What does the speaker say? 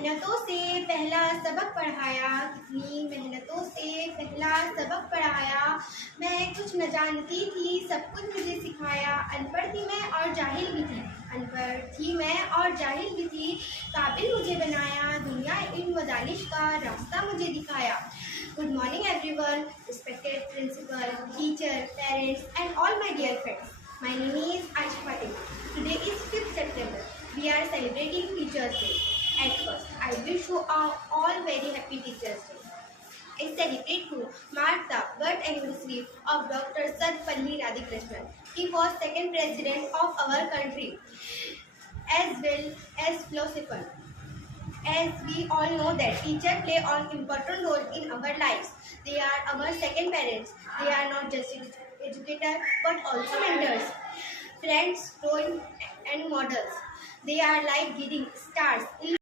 मेहनतों से पहला सबक पढ़ाया, कितनी मेहनतों से पहला सबक पढ़ाया। मैं कुछ न जानती थी, सब कुछ मुझे सिखाया। अनपढ़ थी मैं और जाहिल भी थी, अनपढ़ थी मैं और जाहिल भी थी। काबिल मुझे बनाया, दुनिया इल्म व दानिश का रास्ता मुझे दिखाया। Good morning everyone, respected principal, teacher, parents and all my dear friends. My name is Aisha Patel. Today is 5th September. We are celebrating Teachers Day. At first, I wish you are all very happy Teachers Day. I celebrate to mark the birth anniversary of Dr. Sarvapalli Radhakrishnan. He was second president of our country, as well as philosopher. As we all know that teachers play an important role in our lives. They are our second parents. They are not just educators but also mentors, friends, role and models. They are like guiding stars.